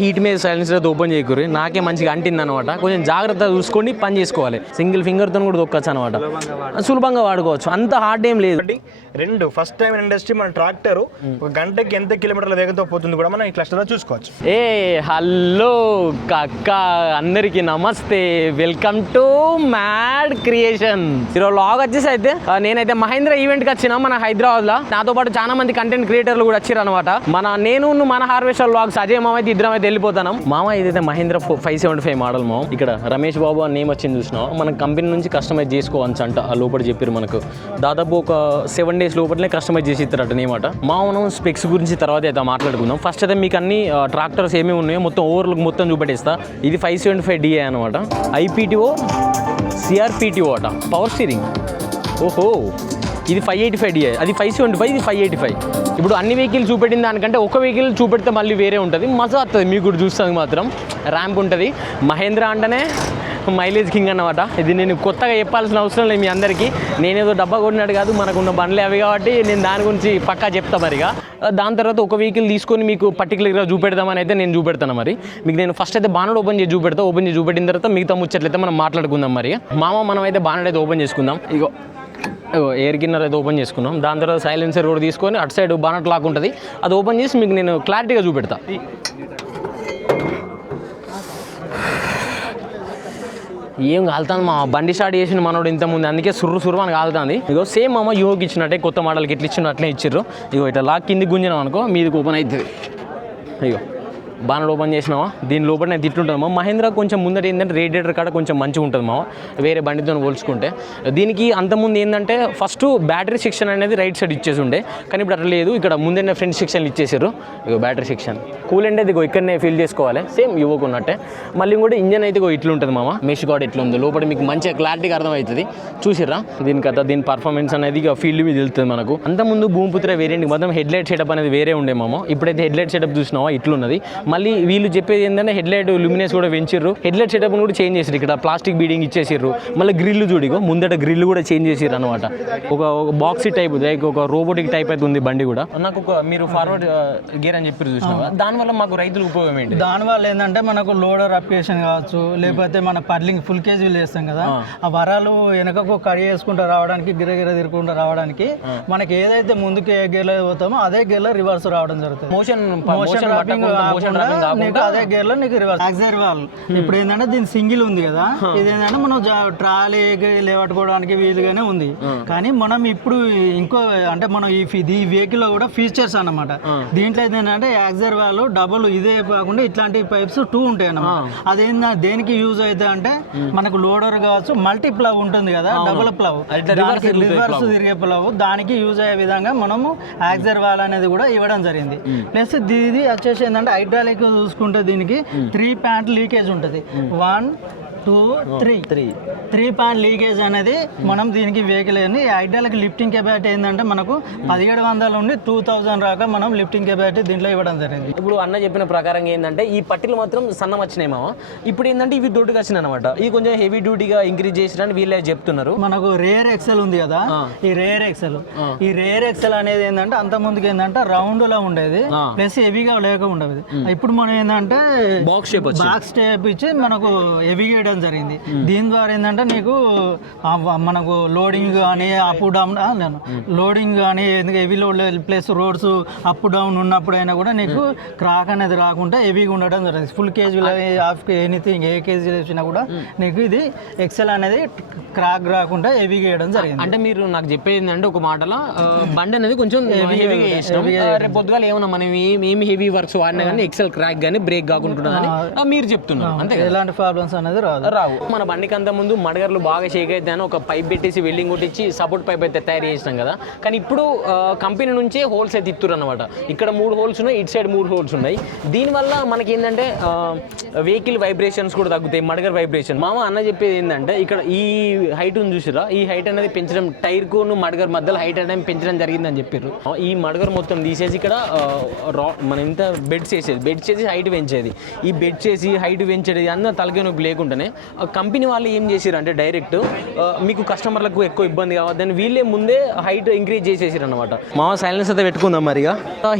Heat మీద silencer అయితే open చేయకూరి, నాకే మంచిగా అంటింది అనమాట. కొంచెం జాగ్రత్తగా చూసుకొని పని చేసుకోవాలి. సింగిల్ ఫింగర్తో కూడా దొక్కచ్చు అనమాట, సులభంగా వాడుకోవచ్చు, అంత హార్డ్ ఏం లేదు. రెండు ఫస్ట్ టైం ఇండస్ట్రీ మన ట్రాక్టర్ ఒక గంటకి ఎంత కిలోమీటర్ల వేగంతో పోతుంది కూడా మనం ఈ క్లస్టర్లో చూసుకోవచ్చు. హలో కక్క, అందరికీ నమస్తే, వెల్కమ్ టు మ్యాడ్ క్రియేషన్. ఈరోజు లాగ్ వచ్చేసి అయితే నేనైతే మహేంద్ర ఈవెంట్కి వచ్చిన మన హైదరాబాద్లో. నాతో పాటు చాలా మంది కంటెంట్ క్రియేటర్లు కూడా వచ్చారు అనమాట. నేను మన హార్వెస్టర్ లాగ్స్ అజయ్ మామ అయితే ఇద్దరం అయితే వెళ్ళిపోతాం. మామ ఇదైతే మహేంద్ర 575 మోడల్ మామ. ఇక్కడ రమేష్ బాబు అని నేమ్ వచ్చింది చూసినా, మన కంపెనీ నుంచి కస్టమైజ్ చేసుకోవచ్చు అంట. ఆ లోపల చెప్పారు మనకు దాదాపు ఒక 7 days లోపలనే కస్టమైజ్ చేసి ఇస్తారట నేమాట. మనం స్పెక్స్ గురించి తర్వాత అయితే మాట్లాడుకుందాం. ఫస్ట్ అయితే మీకు అన్ని ట్రాక్టర్స్ ఏమేమి ఉన్నాయో మొత్తం ఓవర్లుక్ మొత్తం చూపెట్టేస్తా. ఇది 575DI అనమాట. IPTO CRPTO అట, పవర్ స్టీరింగ్. ఓహో, ఇది 585DI, అది 575, ఇది 585. ఇప్పుడు అన్ని వెహికల్ చూపెట్టిన దానికంటే ఒక వెహికల్ చూపెడితే మళ్ళీ వేరే ఉంటుంది, మజా వస్తుంది మీకు కూడా చూస్తుంది మాత్రం. ర్యాంప్ ఉంటుంది. మహేంద్ర అంటేనే మైలేజ్ కింగ్ అన్నమాట. ఇది నేను కొత్తగా చెప్పాల్సిన అవసరం లేదు మీ అందరికీ. నేనేదో డబ్బా కొట్టినట్టు కాదు, మనకున్న బండ్లే అవి కాబట్టి నేను దాని గురించి పక్కా చెప్తా మరిగా. దాని తర్వాత ఒక వెహికల్ తీసుకొని మీకు పర్టికులర్గా చూపెడదామని అయితే నేను చూపెడతాను. మరి మీకు నేను ఫస్ట్ అయితే బానెట్ ఓపెన్ చేసి చూపెడతా. ఓపెన్ చేసి చూపెట్టిన తర్వాత మిగతా ముచ్చట్లయితే మనం మాట్లాడుకుందాం. మరి మనం అయితే బానెట్ అయితే ఓపెన్ చేసుకుందాం. ఇగో ఎయిర్ గిన్నర్ అయితే ఓపెన్ చేసుకున్నాం. దాని తర్వాత సైలెన్సర్ కూడా తీసుకొని అటు సైడ్ బానెట్ లాక్ ఉంటుంది, అది ఓపెన్ చేసి మీకు నేను క్లారిటీగా చూపెడతా. ఏం కాలుతుంది మా బండి స్టార్ట్ చేసిన మనోడు ఇంతకుముందు, అందుకే సుర్రు అని కాలుతుంది. ఇగో సేమ్ మామ యూకి ఇచ్చినట్టే, కొత్త మోడల్కి ఎట్లా ఇచ్చినట్టు అట్లే ఇచ్చిర్రు. ఇగో ఇట్లా లాక్ కింది గుంజినాం అనుకో మీదికి ఓపెన్ అవుతుంది. అయ్యో బానెట్ ఓపెన్ చేసినావా, దీని లోపల నేను తిట్టుంటుంది మా. మహేంద్ర కొంచెం ముందట ఏంటంటే రేడియేటర్ కాడ కొంచెం మంచిగా ఉంటుంది మా వేరే బండితో పోల్చుకుంటే. దీనికి అంతకుముందు ఏంటంటే ఫస్ట్ బ్యాటరీ సెక్షన్ అనేది రైట్ సైడ్ ఇచ్చేసి ఉండే, కానీ ఇప్పుడు అట్లా లేదు. ఇక్కడ ముందే ఫ్రంట్ సెక్షన్లు ఇచ్చేసారు. ఇగో బ్యాటరీ సెక్షన్ కూలెంట్ అయితే ఇగో ఇక్కడనే ఫిల్ చేసుకోవాలి, సేమ్ యువకున్నట్టే. మళ్ళీ కూడా ఇంజన్ అయితే ఇగో ఇట్లా ఉంటుంది మామ. మెష్ గార్డ్ ఎట్లా ఉంది లోపల మీకు మంచిగా క్లారిటీగా అర్థమవుతుంది. చూసిర్రా దీని పర్ఫార్మెన్స్ అనేది ఇక ఫీల్డ్ మీద వెళ్తుంది మనకు. అంతకుముందు భూమిపుత్ర వేరియంట్ మొత్తం హెడ్లైట్ సెటప్ అనేది వేరే ఉండే మామ. ఇప్పుడైతే హెడ్లైట్ సెటప్ చూసినావా ఇట్లున్నది. మళ్ళీ వీళ్ళు చెప్పేది ఏంటంటే హెడ్లైట్ ల్యూమినెన్స్ కూడా పెంచిర్రు, హెడ్లైట్ సెటప్ కూడా చేంజ్ చేసారు. ఇక్కడ ప్లాస్టిక్ బీడింగ్ ఇచ్చేసారు. మళ్ళీ గ్రిల్ చూడిగో ముందట గ్రిల్ కూడా చేంజ్ చేసారు అనమాట. ఒక బాక్సీ టైప్, లైక్ ఒక రోబోటిక్ టైప్ అయితే ఉంది బండి కూడా. నాకు ఒక మీరు ఫార్వర్డ్ గేర్ అని చెప్పి చూసినా, దానివల్ల మాకు రైతులకు ఉపయోగం ఏంటి? దానివల్ల ఏంటంటే మనకు లోడర్ అప్లికేషన్ కావచ్చు, లేకపోతే మన పర్లింగ్ ఫుల్ కేజీలు వేస్తాం కదా, ఆ వరాలు వెనకకు కడి వేసుకుంటూ రావడానికి, గిరగిర తిరుగుకుంటూ రావడానికి మనకి ఏదైతే ముందుకు ఏ గేర్లో పోతామో అదే గేర్లో రివర్స్ రావడం జరుగుతుంది. మోషన్ అదే గేర్ లో నీకు రివర్స్. యాక్సిలరీ వాల్వ్ ఇప్పుడు ఏంటంటే దీని సింగిల్ ఉంది కదా, ఇదేంటంటే మనం ట్రాలీ లేవట్టుకోవడానికి వీలుగానే ఉంది. కానీ మనం ఇప్పుడు ఇంకో అంటే మనం ఈ వెహికల్ లో కూడా ఫీచర్స్ అన్నమాట. దీంట్లో ఏంటంటే యాక్సిలరీ వాల్వ్ డబుల్, ఇదే కాకుండా ఇట్లాంటి పైప్స్ 2 ఉంటాయి అన్నమాట. అదేంటంటే దేనికి యూజ్ అయితే అంటే మనకు లోడర్ కావచ్చు, మల్టీ ప్లవ్ ఉంటుంది కదా, డబుల్ ప్లవ్, రివర్స్ తిరిగే ప్లవ్, దానికి యూజ్ అయ్యే విధంగా మనము యాక్సిలరీ వాల్వ్ అనేది కూడా ఇవ్వడం జరిగింది. ప్లస్ ఇది వచ్చేసి ఏంటంటే హైడ్రాలిక్ చూసుకుంటే దీనికి 3 పాయింట్ లీకేజ్ ఉంటుంది. 1 2 3 పాయింట్ లీకేజ్ అనేది మనం దీనికి వెహికల్ అని. హైడ్రాలిక్ లిఫ్టింగ్ కెపాసిటీ ఏంటంటే మనకు 1700 నుండి 2000 రాక మనం లిఫ్టింగ్ కెపాసిటీ దీంట్లో ఇవ్వడం జరిగింది. ఇప్పుడు అన్న చెప్పిన ప్రకారం ఏంటంటే ఈ పట్టీలు మాత్రం సన్నం వచ్చినాయి మామ. ఇప్పుడు ఏంటంటే ఇవి దొడ్డుగా వచ్చినాయి అనమాట. ఇది కొంచెం హెవీ డ్యూటీగా ఇంక్రీజ్ చేసిరని వీళ్ళే చెప్తున్నారు. మనకు రేర్ ఎక్సెల్ ఉంది కదా, ఈ రేర్ ఎక్సెల్ అనేది ఏంటంటే అంత ముందుకు ఏంటంటే రౌండ్ లా ఉండేది, ప్లస్ హెవీగా లేక ఉండేది. ఇప్పుడు మనం ఏంటంటే బాక్స్ షేప్ ఇచ్చి మనకు హెవీగా జరిగింది. దీని ద్వారా ఏంటంటే నీకు మనకు లోడింగ్ కానీ అప్ డౌన్ లోడింగ్ కానీ heavy load plus roads up down ఉన్నప్పుడైనా కూడా నీకు క్రాక్ అనేది రాకుండా హెవీగా ఉండడం జరుగుతుంది. ఫుల్ కేజీ హాఫ్ ఎనీథింగ్ ఏ కేజీ వచ్చినా కూడా నీకు ఇది ఎక్సెల్ అనేది క్రాక్ రాకుండా హెవీగా వేయడం జరిగింది. అంటే మీరు నాకు చెప్పేది అంటే ఒక మాటలో బండి అనేది కొంచెం రేపు పొద్దుగాల ఏమన్నా మనం ఏమి హెవీ వర్క్స్ వాడినా కానీ ఎక్సెల్ క్రాక్ కానీ బ్రేక్ కాకుండా మీరు చెప్తున్నారు. అంతే, ఎలాంటి ప్రాబ్లమ్స్ అనేది రావు. మన బండికి అంత ముందు మడగర్లు బాగా షేక్ అయితే అని ఒక పైప్ పెట్టేసి వెల్డింగ్ కొట్టించి సపోర్ట్ పైప్ అయితే తయారు చేసినాం కదా. కానీ ఇప్పుడు కంపెనీ నుంచే హోల్స్ అయితే ఇస్తున్నారు అనమాట. ఇక్కడ 3 హోల్స్ ఉన్నాయి, ఇటు సైడ్ 3 హోల్స్ ఉన్నాయి. దీనివల్ల మనకి ఏంటంటే వెహికల్ వైబ్రేషన్స్ కూడా తగ్గుతాయి, మడగర్ వైబ్రేషన్. మామ అన్న చెప్పేది ఏంటంటే ఇక్కడ ఈ హైట్ ఉంది చూసిరా, ఈ హైట్ అనేది పెంచడం, టైర్కు మడగర్ మధ్యలో హైట్ అనేది పెంచడం జరిగిందని చెప్పారు. ఈ మడగర్ మొత్తం తీసేసి ఇక్కడ మనం ఇంత బెడ్స్ చేసేది హైట్ పెంచేది. ఈ బెడ్ చేసి హైట్ పెంచేది అన్న తలకే నొప్పి లేకుండానే కంపెనీ వాళ్ళు ఏం చేసారు అంటే డైరెక్ట్ మీకు కస్టమర్లకు ఎక్కువ ఇబ్బంది కావద్దని వీళ్ళే ముందే హైట్ ఇంక్రీజ్ చేసేసారు అనమాట. మా సైలెన్స్ అయితే పెట్టుకుందాం మరిగా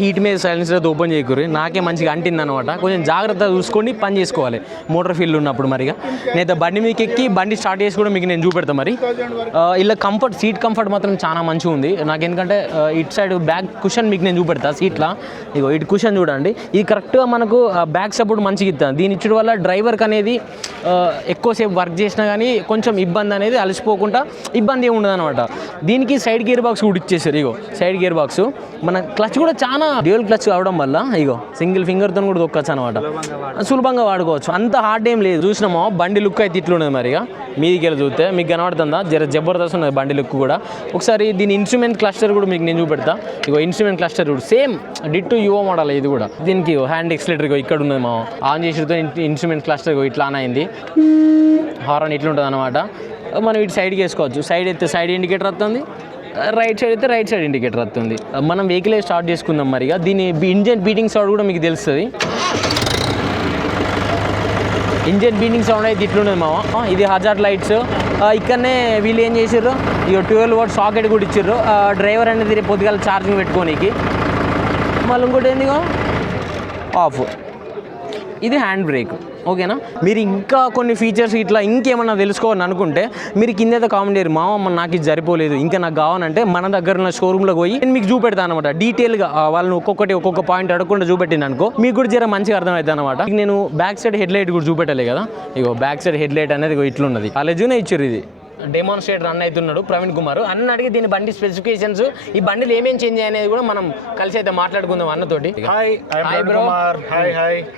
హీట్ మీద సైలెన్స్ అయితే ఓపెన్ చేయకూరి, నాకే మంచిగా అంటింది అనమాట. కొంచెం జాగ్రత్తగా చూసుకొని పని చేసుకోవాలి మోటార్ ఫీల్డ్ ఉన్నప్పుడు మరిగా. నేనైతే బండి మీకు ఎక్కి బండి స్టార్ట్ చేసి కూడా మీకు నేను చూపెడతాను. మరి ఇలా కంఫర్ట్ సీట్ కంఫర్ట్ మాత్రం చాలా మంచిగా ఉంది నాకు. ఎందుకంటే ఇటు సైడ్ బ్యాక్ కుషన్ మీకు నేను చూపెడతా సీట్లా. ఇగో ఇటు కుషన్ చూడండి, ఇది కరెక్ట్గా మనకు బ్యాక్ సపోర్ట్ మంచిగా ఇస్తాను. దీని ఇచ్చడం వల్ల డ్రైవర్కి అనేది ఎక్కువసేపు వర్క్ చేసినా కానీ కొంచెం ఇబ్బంది అనేది అలసిపోకుండా ఇబ్బంది ఏమి ఉండదు అనమాట. దీనికి సైడ్ గేర్ బాక్స్ కూడా ఇచ్చేసారు. ఇగో సైడ్ గేర్ బాక్స్, మన క్లచ్ కూడా చాలా డ్యూయల్ క్లచ్ అవడం వల్ల ఇగో సింగిల్ ఫింగర్తో కూడా దొక్కచ్చు అనమాట, సులభంగా వాడుకోవచ్చు. అంత హార్డ్ ఏం లేదు. చూసినామో బండి లుక్ అయితే ఇట్లున్నది మరిగా. మీదికి వెళ్ళి చూస్తే మీకు కనబడుతుందా, జబర్దస్త్ ఉన్నది బండి లుక్ కూడా. ఒకసారి దీని ఇన్స్ట్రుమెంట్ క్లస్టర్ కూడా మీకు నేను చూపెడతా. ఇగో ఇన్స్ట్రుమెంట్ క్లస్టర్ కూడా సేమ్ డిట్టు యువో మోడల్ ఇది కూడా. దీనికి హ్యాండ్ ఎక్సిలేటర్ ఇక్కడ ఉన్నది మా ఆన్ చేసితో ఇన్స్ట్రుమెంట్ క్లస్టర్ ఇట్లా ఆన్ అయింది. హార్న్ ఇట్లా ఉంటుంది అనమాట. మనం ఇటు సైడ్కి వేసుకోవచ్చు. సైడ్ అయితే సైడ్ ఇండికేటర్ వస్తుంది, రైట్ సైడ్ అయితే రైట్ సైడ్ ఇండికేటర్ వస్తుంది. మనం వెహికల్ స్టార్ట్ చేసుకుందాం మరిగా. దీని ఇంజన్ బీటింగ్ సౌండ్ కూడా మీకు తెలుస్తుంది. ఇంజన్ బీటింగ్ సౌండ్ అయితే ఇట్లున్నది మామ. ఇది హజార్డ్ లైట్స్. ఇక్కడనే వీళ్ళు ఏం చేసారు, ఇక 12 వాట్ సాకెట్ కూడా ఇచ్చారు డ్రైవర్ అనేది పొద్దుగాల ఛార్జింగ్ పెట్టుకోనికి. మళ్ళీ ఇంకోటి ఏందిగో ఆఫ్. ఇది హ్యాండ్ బ్రేక్. ఓకేనా. మీరు ఇంకా కొన్ని ఫీచర్స్ ఇట్లా ఇంకేమన్నా తెలుసుకోవాలని అనుకుంటే మీరు కింద కామెంట్ చేయరు, మామ నాకు ఇది సరిపోలేదు ఇంకా నాకు కావాలంటే మన దగ్గర ఉన్న షోరూమ్లో పోయి నేను మీకు చూపెడతాను అనమాట. డీటెయిల్గా వాళ్ళని ఒక్కొక్క పాయింట్ అడగకుండా చూపెట్టింది అనుకో మీకు కూడా జర మంచిగా అర్థమవుతుంది అనమాట. నేను బ్యాక్ సైడ్ హెడ్ లైట్ కూడా చూపెట్టలే కదా. ఇగో బ్యాక్ సైడ్ హెడ్ లైట్ అనేది ఇట్లున్నది. కాలేజీనే ఇచ్చారు. ఇది డెమాన్స్ట్రేటర్ రన్ అవుతున్నాడు ప్రవీణ్ కుమార్ అన్న అడిగి దీని బండి స్పెసిఫికేషన్స్ ఈ బండిలు ఏమేం చేంజ్ అనేది కూడా మనం కలిసి అయితే మాట్లాడుకుందాం అన్నతోటి. Hi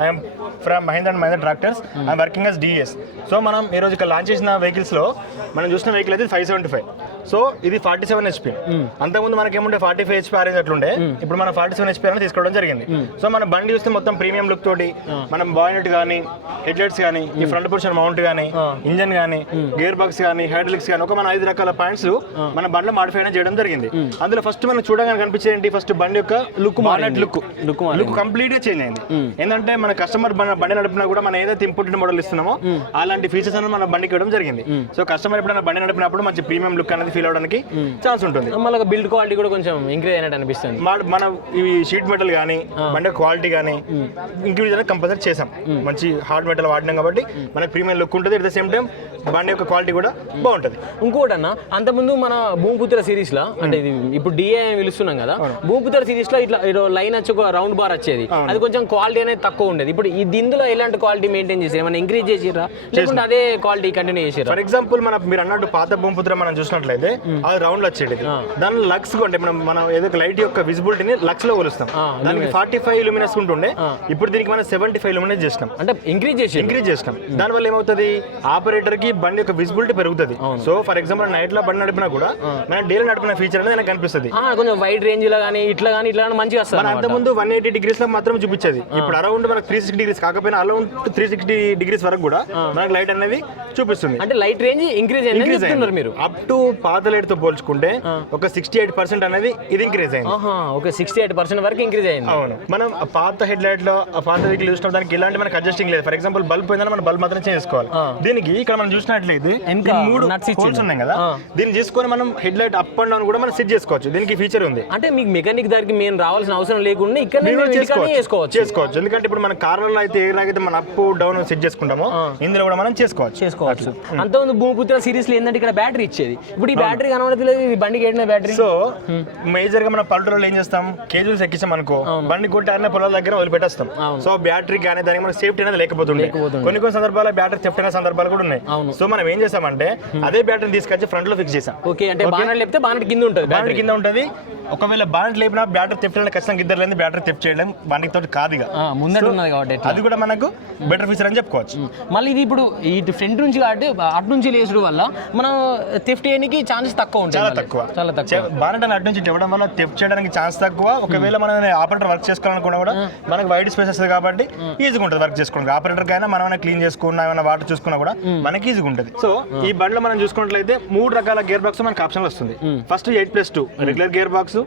I'm from Mahindra and Mahindra tractors. I'm working as DS. So మనం ఈ రోజు ఇక్కడ లాంచ్ చేసిన వెహికల్స్ లో మనం చూసిన వెహికల్ అయితే 575. సో ఇది 47 HP. అంతకుముందు మనకి ఏముంటే 45 HP ఆరేంజ్ అట్లుండే. ఇప్పుడు మనం 47 HP అనేది తీసుకోవడం జరిగింది. సో మన బండి చూస్తే మొత్తం ప్రీమియం లుక్ తోటి మనం బాయినెట్ కానీ హెడ్ లైట్స్ కానీ ఈ ఫ్రంట్ పొజిషన్ మౌంట్ కానీ ఇంజన్ కానీ గేర్ బాక్స్ కానీ హైడ్రాలిక్స్ కానీ ఒక మన 5 రకాల పాయింట్స్ మన బండిలో మాడిఫై చేయడం జరిగింది. అందులో ఫస్ట్ మనం చూడగానే కనిపించేది ఫస్ట్ బండి యొక్క లుక్ బాయినెట్ లుక్ కంప్లీట్ గా చేంజ్ అయింది. ఏంటంటే మన కస్టమర్ బండి నడిపినా కూడా మనం ఏదైతే ఇంపోర్టెడ్ మోడల్ ఇస్తున్నామో అలాంటి ఫీచర్స్ అనేది మన బండికి ఇవ్వడం జరిగింది. సో కస్టమర్ ఎప్పుడైనా బండి నడిపినప్పుడు మంచి ప్రీమియం లుక్ అనేది ఫీల్ అవడానికి ఛాన్స్ ఉంటుంది. మళ్ళీ బిల్డ్ క్వాలిటీ కూడా కొంచెం ఇంక్రీజ్ అయినట్టు అనిపిస్తుంది. మన ఇవి షీట్ మెటల్ కానీ బండి క్వాలిటీ కానీ ఇంక్రీజ్ అనేది కంపల్సరీ చేసాం. మంచి హార్డ్ మెటల్ వాడినాం కాబట్టి మనకి ప్రీమియం లుక్ ఉంటుంది. అట్ ద సేమ్ టైం బండి యొక్క క్వాలిటీ కూడా బాగుంటుంది. ఇంకోటి అన్న, అంతకుముందు మన భూమిపుత్ర సిరీస్ లో అంటే ఇప్పుడు డిఏ అని పిలుస్తున్నాం కదా, భూమిపుత్ర సిరీస్ లో ఇట్లా లైన్ వచ్చి ఒక రౌండ్ బార్ వచ్చేది. అది కొంచెం క్వాలిటీ అనేది తక్కువ ఉండేది. ఇప్పుడు ఇందులో ఎలాంటి క్వాలిటీ మెయింటైన్ చేసి ఏమైనా ఇంక్రీజ్ చేసిరా లేకుంటే అదే క్వాలిటీ కంటిన్యూ చేసిరా? ఫర్ ఎగ్జాంపుల్ మీరు అన్నట్టు పాత భూమిపుత్ర మనం చూసినట్లయితే అది రౌండ్ వచ్చేది. దాని లక్స్ అంటే మనం ఏదో లైట్ యొక్క విజిబిలిటీని లక్స్ లో కొలుస్తాం. దానికి 45 లూమినస్ ఉంటుండే, ఇప్పుడు దీనికి మనం 75 లూమినస్ చేసినాం. అంటే ఇంక్రీజ్ చేసినాం. దాని వల్ల ఏమవుతుంది, ఆపరేటర్ కి బండి యొక్క విజిబిలిటీ పెరుగుతుంది. సో ఫర్ ఎగ్జాంపుల్ నైట్ లో బండి నడిపినా కూడా మనం డేలో నడిపిన ఫీచర్ అనేది నాకు కనిపిస్తుంది. కొంచెం వైడ్ రేంజ్ లో కానీ ఇట్లా మంచిగా వస్తుంది. మన అంత ముందు 180 డిగ్రీస్ లో మాత్రం చూపించేది. ఇప్పుడు అరౌండ్ మనకు 360 డిగ్రీస్ కాకపోయినా అరౌండ్ 360 డిగ్రీస్ వరకు కూడా మనకు లైట్ అనేది చూపిస్తుంది. అంటే లైట్ రేంజ్ ఇంక్రీజ్ అయింది. మీరు అప్ టు పాత లైట్ తో పోల్చుకుంటే ఒక 68% అనేది ఇది ఇంక్రీజ్ అయింది. ఒక 68% వరకు ఇంక్రీజ్ అయింది. అవును. మనం పాత హెడ్ లైట్ లో పాత వెహికల్ చూసిన దానికి ఇలాంటి మనకి అడ్జస్టింగ్ లేదు. ఫర్ ఎగ్జాంపుల్ బల్బ్ పోయిందని మనం బల్బ్ మాత్రం చేంజ్ చేసుకోవాలి. దీనికి ఇక్కడ మనం చూసినట్లయితే 3 హోల్స్ ఉన్నాయి కదా, దీన్ని చేసుకొని మనం head light up and down కూడా మనం సెట్ చేసుకోవచ్చు. దీనికి ఫీచర్ ఉంది. అంటే మీకు మెకానిక్ దగ్గరికి మేము రావాల్సిన అవసరం లేకుండా ఇక్కడ చేసుకోవచ్చు. ఎందుకంటే ఇప్పుడు మన కార్లలో అయితే ఎలాగైతే మనం అప్ డౌన్ సెట్ చేసుకుంటామో ఇందులో కూడా మనం చేసుకోవచ్చు. అంతకుముందు భూమిపుత్ర సిరీస్ లో ఏంటంటే ఇక్కడ బ్యాటరీ ఇచ్చేది. ఇప్పుడు ఈ బ్యాటరీ కనబడలేదు, ఈ బండికి ఏంటంటే బ్యాటరీ. సో మేజర్ గా మనం పల్లెటూరులో ఏం చేస్తాం, కేజీలు ఎక్కించాం అనుకో బండి కొట్టి అన్న పొలాల దగ్గర వదిలిపెట్టేస్తాం. సో బ్యాటరీ కానీ దానికి మన సేఫ్టీ అనేది లేకపోతుంది. కొన్ని సందర్భాల్లో బ్యాటరీ థెఫ్ట్ అయిన సందర్భాలు కూడా ఉన్నాయి. సో మనం ఏం చేసామంటే అదే బ్యాటరీ తీసుకొచ్చి ఫ్రంట్ లో ఫిక్స్ చేసాం. ఓకే, అంటే బానెట్ లేపితే బానెట్ కింద ఉంటుంది. బానెట్ కింద ఉంటుంది. ఒకవేళ బానెట్ లేపినా బ్యాటరీ థెఫ్ట్ అయిన ఖచ్చితంగా ఇద్దరు లేదు బ్యాటరీ థెఫ్ట్ చేయడం బండికి తోటి కాదు. ముందర ఉన్నది కాబట్టి అది కూడా మనకు బెటర్ ఫీచర్ అని చెప్పుకోవచ్చు. మళ్ళీ ఇది ఇప్పుడు ఇటు ఫ్రంట్ నుంచి కాబట్టి అటు నుంచి లేచడం వల్ల మనం థెఫ్ట్ చేయడానికి ఛాన్సెస్ తక్కువ ఉంటాయి. చాలా తక్కువ. బానెట్ అని అటు నుంచి ఇవ్వడం వల్ల థెఫ్ట్ చేయడానికి ఛాన్స్ తక్కువ. ఒకవేళ మనం ఆపరేటర్ వర్క్ చేసుకోవాలనుకున్నా కూడా మనకు వైడ్ స్పేస్ వస్తుంది కాబట్టి ఈజీగా ఉంటుంది వర్క్ చేసుకోవడానికి. ఆపరేటర్ కైనా మనం క్లీన్ చేసుకున్నా ఏమైనా వాటర్ చూసుకున్నా కూడా మనకి ఈజీగా ఉంటుంది. సో ఈ బండిలో మనం చూసుకున్నట్లయితే 3 రకాల గేర్ బాక్స్ మనకి ఆప్షన్ వస్తుంది. ఫస్ట్ 8+2 రెగ్యులర్ గేర్ బాక్స్,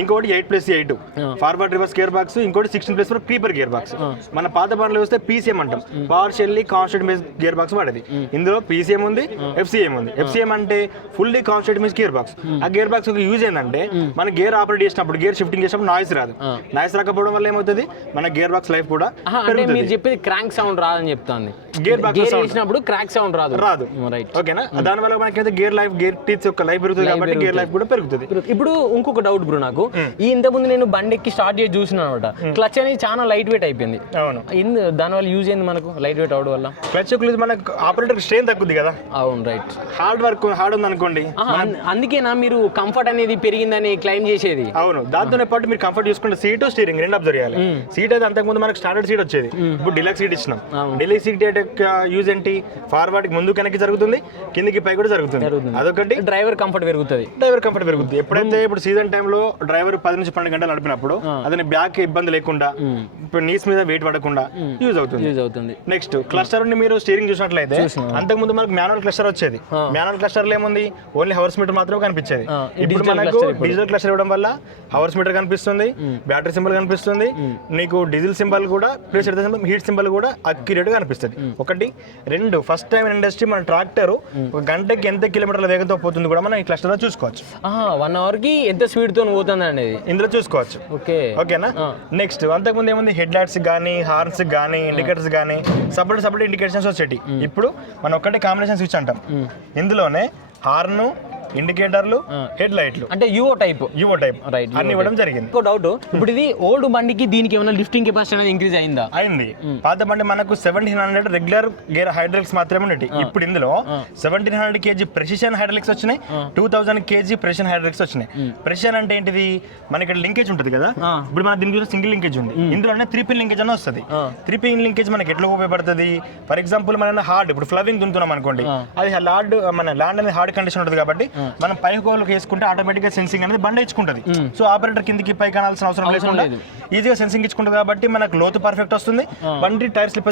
ఇంకోటి 8+8 ఫార్వర్డ్ రివర్స్ గేర్ బాక్స్, ఇంకోటి 16+4 క్రీపర్ గేర్ బాక్స్. మన పాత బండ్లు వస్తే పీసీఎం అంటాం, partially constant base gear box వాడేది. ఇందులో పీసీఎం ఉంది, ఎఫ్సీఎం ఉంది. ఎఫ్సీఎం అంటే fully constant means gear box. ఆ గేర్ బాక్స్ ఒక యూజ్ ఏంటంటే మన గేర్ ఆపరేట్ చేసినప్పుడు, గేర్ షిఫ్టింగ్ చేసినప్పుడు నాయిస్ రాదు. నాయిస్ రాకపోవడం వల్ల ఏమవుతుంది, మన గేర్ బాక్స్ లైఫ్ కూడా అంటే మీరు చెప్పేది క్రాంక్ సౌండ్ రాదని చెప్తాంది. గేర్ బాక్స్ చేసినప్పుడు క్రాక్ సౌండ్ రాదు. రైట్, ఓకేనా? దానివల్ల మనకైతే గేర్ లైఫ్, గేర్ టీత్ యొక్క లైఫ్ పెరుగుతుంది కాబట్టి గేర్ లైఫ్ కూడా పెరుగుతుంది. ఇప్పుడు ఇంకొక డౌట్ బ్రో నాకు, ఈ ఇంతకుముందు నేను బండి ఎక్కి స్టార్ట్ చేసి చూసినాను అనమాట, క్లచ్ అనేది చాలా లైట్ వెయిట్ అయిపోయింది. అవును, దానివల్ల యూజ్ అయింది మనకు లైట్ వెయిట్ అవడం వల్ల. క్లచ్ మనకు ఆపరేటర్ స్ట్రెయిన్ తగ్గుద్ది కదా. అవును, రైట్. హార్డ్ ఉంది అనుకోండి, అందుకేనా మీరు కంఫర్ట్ అనేది పెరిగిందని క్లైమ్ చేసేది? అవును, దాంతోనే పాటు మీరు కంఫర్ట్ చూసుకుంటే సీటు, స్టీరింగ్ రెండు అబ్జర్వ్ చేయాలి. సీట్ అయితే అంతకుముందు మనకు స్టాండర్డ్ సీట్ వచ్చేది, ఇప్పుడు డిలక్స్ సీట్ ఇచ్చినాం. డిలక్స్ సీట్ యూజ్ ఏంటి, ఫార్వర్డ్ ముందు వెనక్కి జరుగుతుంది, కిందికి పై కూడా జరుగుతుంది. అదొకటి. డ్రైవర్ కంఫర్ట్ పెరుగుతుంది. ఎప్పుడైతే ఇప్పుడు సీజన్ టైంలో డ్రైవర్ 10 నుంచి 12 గంటలు నడిపినప్పుడు అతని బ్యాక్ ఇబ్బంది లేకుండా, ఇప్పుడు నీస్ మీద వెయిట్ పడకుండా యూజ్ అవుతుంది. నెక్స్ట్ క్లస్టర్ నుండి మీరు స్టీరింగ్ చూసినట్లయితే అంతకుముందు మనకు మాన్యువల్ క్లస్టర్ వచ్చేది. మాన్యువల్ క్లస్టర్ లో ఏముంది, ఓన్లీ హవర్స్ మీటర్ మాత్రమే కనిపించేది. ఇప్పుడు మనకు డిజిటల్ క్లస్టర్ ఇవ్వడం వల్ల హవర్స్ మీటర్ కనిపిస్తుంది, బ్యాటరీ సింబల్ కనిపిస్తుంది, నీకు డీజిల్ సింబల్ కూడా ప్లస్ హీట్ సింబల్ కూడా అక్యురేట్ గా కనిపిస్తుంది. ఒకటి. రెండు, ఫస్ట్ టైం ఇండస్ట్రీ మన ట్రాక్టర్ ఒక గంటకి ఎంత కిలోమీటర్ల వేగంతో పోతుంది కూడా మనం ఈ క్లస్టర్ లో చూసుకోవచ్చు. 1 hour కి ఎంత స్పీడ్ తో పోతుంది అనేది ఇందులో చూసుకోవచ్చు. ఓకేనా? నెక్స్ట్ అంతకుముందు ఏముంది, హెడ్ లైట్స్ కానీ, హార్న్స్ కానీ, ఇండికేటర్స్ కానీ సపరేట్ ఇండికేషన్స్ వచ్చేటి. ఇప్పుడు మనం ఒక్కటే కాంబినేషన్ స్విచ్ అంటాం. ఇందులోనే హార్న్, ఇండికేటర్లు, హెడ్ లైట్లు, అంటే యువో టైప్ రైట్ అన్ని ఇవ్వడం జరిగింది. డౌట్, ఇప్పుడు ఇది ఓల్డ్ బండికి దీనికి ఏమైనా లిఫ్టింగ్ కెపాసిటీ అనేది ఇంక్రీజ్ అయిందా? అయింది. పాత బండి మనకు 1700 రెగ్యులర్ గేర్ హైడ్రాలిక్స్ మాత్రమే ఉండేది. ఇప్పుడు ఇందులో 1700 kg ప్రెసిషన్ హైడ్రాలిక్స్ వచ్చినాయి, 2000 kg ప్రెసిషన్ హైడ్రాలిక్స్ వచ్చినాయి. ప్రెసిషన్ అంటే ఏంటిది, మనకి ఇక్కడ లింకేజ్ ఉంటుంది కదా. ఇప్పుడు మన దీనికి సింగిల్ లింకేజ్ ఉంది, ఇందులోనే 3 పిన్ లింకేజ్ అని వస్తుంది. 3 పిన్ లింకేజ్ మనకి ఎట్లా ఉపయోగపడుతుంది, ఫర్ ఎగ్జాంపుల్ మనం హార్డ్, ఇప్పుడు ఫ్లవింగ్ దున్నుతున్నాం అనుకోండి, అది మన ల్యాండ్ అనేది హార్డ్ కండిషన్ ఉంటుంది కాబట్టి మనం పై హోల్కి వేసుకుంటే ఆటోమేటిక్ గా సెన్సింగ్ అనేది బండి ఇచ్చుకుంటుంది. సో ఆపరేటర్ కిందికి పై కనాల్సిన అవసరం లేకుండా ఈజీగా సెన్సింగ్ ఇచ్చుకుంటుంది కాబట్టి మనకు లోతు పర్ఫెక్ట్ వస్తుంది, బండి టైర్ స్లిప్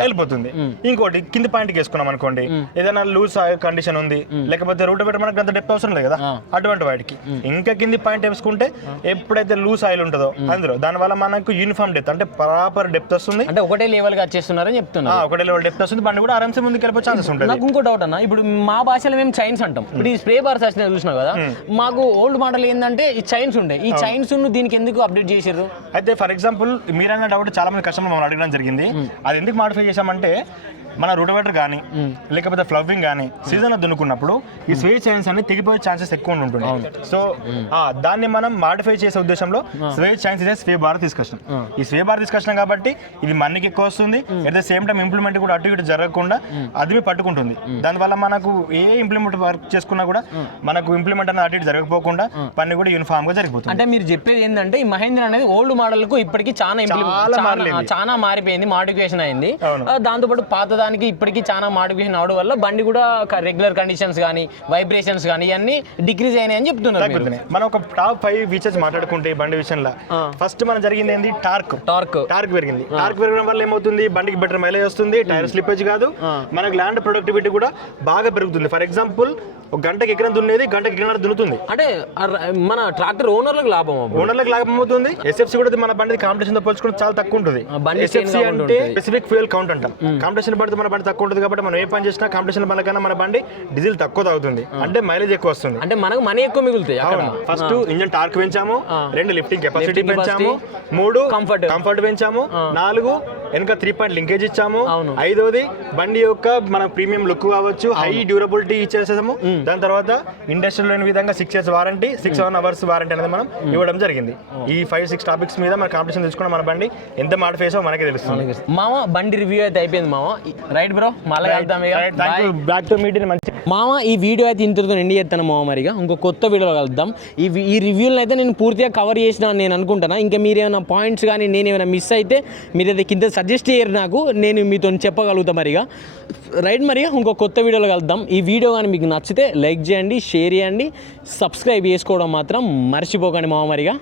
వెళ్ళిపోతుంది. ఇంకోటి, కింది పాయింట్ వేసుకున్నాం అనుకోండి, ఏదైనా లూజ్ కండిషన్ ఉంది, లేకపోతే రూట్ పెట్టి మనకు అంత డెప్త్ అవసరం లేదు కదా, అటువంటి వాటికి ఇంకా కింది పాయింట్ వేసుకుంటే ఎప్పుడైతే లూజ్ ఆయిల్ ఉంటుందో అందులో, దానివల్ల మనకు యూనిఫామ్ డెప్త్ అంటే ప్రాపర్ డెప్త్ వస్తుంది. అంటే ఒకటే లెవెల్ గా చేస్తున్నారని చెప్తున్నా, ఒకటే లెవెల్ డెప్త్ వస్తుంది, బండి కూడా ఆరామ్సే ముందుకు వెళ్ళిపోయే ఛాన్సెస్ ఉంటుంది. నాకు ఇంకో డౌట్ అన్న, ఇప్పుడు మా భాషలో మేము చైన్స్ అంటాం, ఇప్పుడు ఈ స్ప్రే బార్స్ వచ్చినా చూసినావు కదా, మాకు ఓల్డ్ మోడల్ ఏంటంటే ఈ చైన్స్ ఉండే, ఈ చైన్స్ దీనికి ఎందుకు అప్డేట్ చేసారు? అయితే ఫర్ ఎగ్జాంపుల్ మీరన్న డౌట్ చాలా మంది కస్టమర్ మనం అడగడం జరిగింది, అది ఎందుకు మాడిఫై చేశామంటే మన రూటవేటర్ కానీ లేకపోతే ఫ్లవింగ్ కానీ సీజన్లో దున్నుకున్నప్పుడు ఈ స్వే చైన్స్ అన్ని తెగిపోయే ఛాన్సెస్ ఎక్కువ ఉంటుంది. సో దాన్ని మనం మాడిఫై చేసే ఉద్దేశంలో స్వే చైన్స్ ఇదే స్వే బార్ తీసుకొచ్చాం. ఈ స్వే బార్ తీసుకొచ్చినాం కాబట్టి ఇది మనకి ఎక్కువ వస్తుంది, at the same time implement కూడా అటు ఇటు జరగకుండా అది పట్టుకుంటుంది. దానివల్ల మనకు ఏ ఇంప్లిమెంట్ వర్క్ చేసుకున్నా కూడా మనకు ఇంప్లిమెంట్ అనేది అటు ఇటు జరగకపోకుండా పని కూడా యూనిఫామ్ గా జరిగిపోతుంది. అంటే మీరు చెప్పేది ఏంటంటే ఈ మహేంద్ర అనేది ఓల్డ్ మోడల్ కు ఇప్పటికి చాలా మారిపోయింది, మాడిఫికేషన్ అయింది. దాంతోపాటు పాత దానికి ఇప్పటికీ చాలా మాడిఫికేషన్ అవడం వల్ల బండి కూడా రెగ్యులర్ కండిషన్స్ కానీ, వైబ్రేషన్స్ కానీ ఇవన్నీ డిక్రీజ్ అయినాయి అని చెప్తున్నారు. మనం ఒక టాప్ 5 ఫీచర్స్ మాట్లాడుకుంటే ఈ బండి విషయంలో ఫస్ట్ మనం జరిగింది ఏంది, టార్క్ పెరిగింది. టార్క్ పెరగడం వల్ల ఏమవుతుంది, బండికి బెటర్ మైలేజ్ వస్తుంది, టైర్ స్లిప్పేజ్ కాదు, మనకు ల్యాండ్ ప్రొడక్టివిటీ కూడా బాగా పెరుగుతుంది. ఫర్ ఎగ్జాంపుల్ ఒక గంటకి ఎకరం దున్నేది గంటకి ఎకరం దున్నుతుంది. అంటే మన ట్రాక్టర్ ఓనర్లకు లాభం అవుతుంది. ఎస్ఎఫ్సి కూడా మన బండి కాంపిటీషన్ తో పోల్చుకుంటే చాలా తక్కువ ఉంటుంది. ఎస్ఎఫ్సి అంటే స్పెసిఫిక్ ఫ్యూయల్ కౌంట్ అంటాం. కాంపిటీషన్ పడితే మన బండి తక్కువ ఉంటుంది కాబట్టి మనం ఏ పని చేసినా కాంపిటీషన్ బండి కన్నా మన బండి డీజిల్ తక్కువ తాగుతుంది, అంటే మైలేజ్ ఎక్కువ వస్తుంది, అంటే మనకు మనీ ఎక్కువ మిగులుతాయి. ఫస్ట్ ఇంజన్ టార్క్ పెంచాము, 2 లిఫ్టింగ్ కెపాసిటీ పెంచాము, 3 కంఫర్ట్ పెంచాము, 4 వెనక 3 పాయింట్ లింకేజ్ ఇచ్చాము, 5వది బండి యొక్క మన ప్రీమియం లుక్ కావచ్చు, హై డ్యూరబిలిటీ ఇచ్చేసాము. దాని తర్వాత ఇండస్ట్రియల్ లేని విధంగా 6 years వారంటీ, 6-7 hours వారంటీ అనేది మనం ఇవ్వడం జరిగింది. ఈ 5-6 టాపిక్స్ మీద మన కాంపిటీషన్ తీసుకున్న మన బండి ఎంత మాడిఫై చేసో మనకి తెలుస్తుంది. మామ బండి రివ్యూ అయితే అయిపోయింది మామ, రైట్ బ్రో? మళ్ళీ వెళ్తాం బ్యాక్ టు మీట్ మంచి మామ. ఈ వీడియో అయితే ఇంతతో ఎండ్ చేస్తాను మామ, మరిగా ఇంకో కొత్త వీడియోలో కలుద్దాం. ఈ రివ్యూలను అయితే నేను పూర్తిగా కవర్ చేసిన నేను అనుకుంటున్నా. ఇంకా మీరు ఏమైనా పాయింట్స్ కానీ నేను ఏమైనా మిస్ అయితే మీరైతే కింద సజెస్ట్ చేయరు నాకు, నేను మీతో చెప్పగలుగుతాను మరిగా, రైట్? మరిగా ఇంకో కొత్త వీడియోలో కలుద్దాం. ఈ వీడియో కానీ మీకు నచ్చితే లైక్ చేయండి, షేర్ చేయండి, సబ్స్క్రైబ్ చేసుకోవడం మాత్రం మర్చిపోకండి మామ. మరిగా